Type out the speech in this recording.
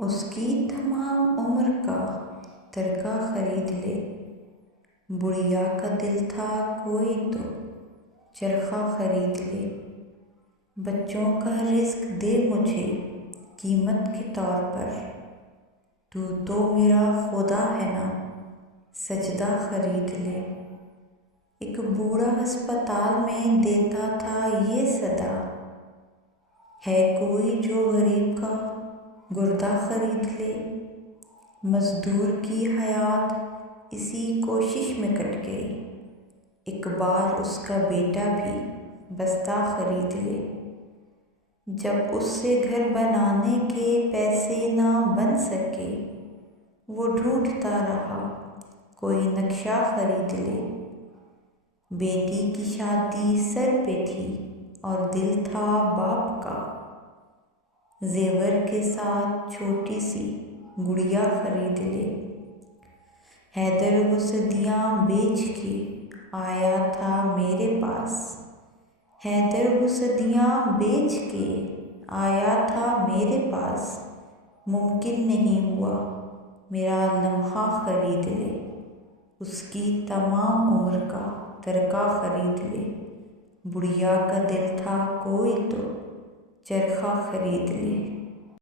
उसकी तमाम उम्र का तरका खरीद ले। बुढ़िया का दिल था कोई तो चरखा खरीद ले। बच्चों का रिस्क दे मुझे कीमत के तौर पर, तू तो मेरा खुदा है ना, सजदा खरीद ले। एक बूढ़ा अस्पताल में देता था ये सदा, है कोई जो गरीब का गुर्दा खरीद ले। मजदूर की हयात इसी कोशिश में कट गई, एक बार उसका बेटा भी बस्ता खरीद ले। जब उससे घर बनाने के पैसे ना बन सके, वो ढूंढता रहा कोई नक्शा खरीद ले। बेटी की शादी सर पे थी और दिल था बाप का, जेवर के साथ छोटी सी गुड़िया खरीद ले। हैदर वो सदियाँ बेच के आया था मेरे पास, हैदर वो सदियाँ बेच के आया था मेरे पास। मुमकिन नहीं हुआ मेरा लम्हा खरीद ले। उसकी तमाम उम्र का तरका खरीद ले। बुढ़िया का दिल था कोई तो चरखा खरीद ले।